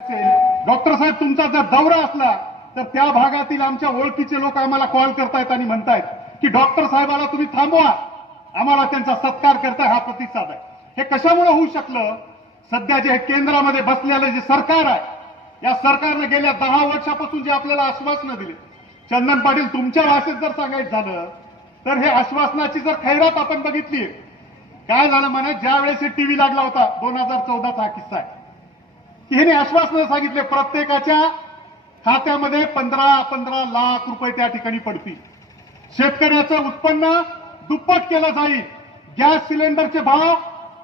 Doctor साहेब तुमचा जर दौरा असला तर त्या भागातील आमच्या ओळखीचे लोक आम्हाला कॉल करतायत आणि म्हणतायत की डॉक्टर साहेबाला तुम्ही थांबवा, आम्हाला त्यांचा सत्कार करताय, हा प्रतिसाद आहे. हे कशामुळे होऊ शकलं? सध्या जे केंद्रामध्ये बसलेलं जे सरकार आहे, या सरकारने गेल्या 10 वर्षापासून जे आपल्याला आश्वासनं दिली, चंदन पाटील तुमच्या भाषेत जर सांगायचं झालं तर हे आश्वासनाची जर खैरात आपण बघितली, काय झालं म्हणे, ज्या वेळेस हे टीव्ही लागला होता 2014चा हा किस्सा आहे की ह्याने आश्वासनं सांगितले प्रत्येकाच्या खात्यामध्ये 15 लाख रुपये त्या ठिकाणी पडतील, शेतकऱ्याचं उत्पन्न दुप्पट केलं जाईल, गॅस सिलेंडरचे भाव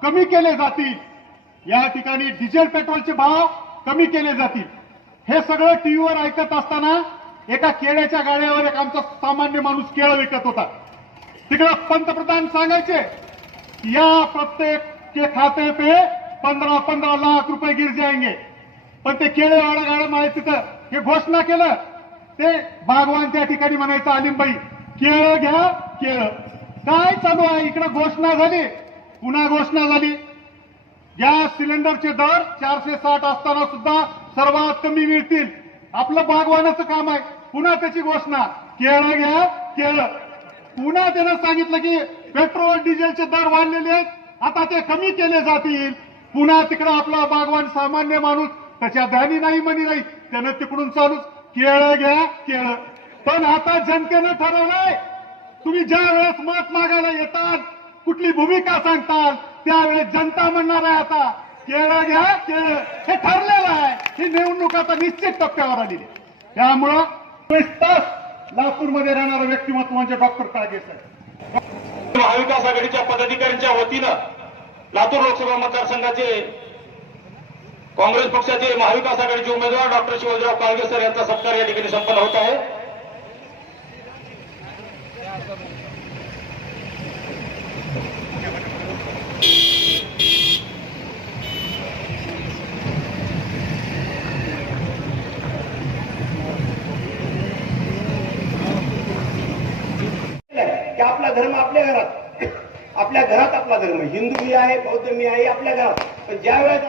कमी केले जातील, या ठिकाणी डिझेल पेट्रोलचे भाव कमी केले जातील. हे सगळं टीव्हीवर ऐकत असताना एका केळ्याच्या गाड्यावर एक आमचा सामान्य माणूस केळं विकत होता. तिकडे पंतप्रधान सांगायचे या प्रत्येक के खाते पे 15 लाख रुपये गिर जाएंगे, पण ते केळेवाडा गाड्या माळे तिथं हे घोषणा केलं, ते बागवान त्या ठिकाणी म्हणायचं आलिमबाई केळं घ्या केळं. काय चालू आहे इकडे? घोषणा झाली, पुन्हा घोषणा झाली, गॅस सिलेंडरचे दर 460 असताना सुद्धा सर्वात कमी मिळतील, आपलं बागवानाचं काम आहे, पुन्हा त्याची घोषणा केळं घ्या केळं. पुन्हा त्यानं सांगितलं की पेट्रोल डिझेलचे दर वाढलेले आहेत, आता ते कमी केले जातील, पुन्हा तिकडं आपला बागवान सामान्य माणूस त्याच्या ध्यानी नाही म्हणी नाही, त्यानं तिकडून चालूच केळं घ्या केळं. पण आता जनतेनं ठरवलंय, तुम्ही ज्या वेळेस मत मागायला येतात, कुठली भूमिका सांगताल, त्यावेळेस जनता म्हणणार आहे आता केळं घ्या केळं. हे ठरलेलं आहे, ही निवडणूक आता निश्चित टप्प्यावर आलेली. त्यामुळं 24 तास लातूरमध्ये राहणारं व्यक्तिमत्व म्हणजे डॉक्टर काळगे साहेब. महाविकास आघाडीच्या पदाधिकाऱ्यांच्या वतीनं लातूर लोकसभा मतदारसंघाचे काँग्रेस पक्षाचे महाविकास आघाडीचे उमेदवार डॉक्टर शिवाजीराव काळगे सर यांचा सत्कार या ठिकाणी संपन्न होत आहे. की आपला धर्म आपल्या घरात, आपल्या घरात आपला धर्म, हिंदू मी आहे, बौद्ध मी आहे, आपल्या घरात. पण ज्या वेळेस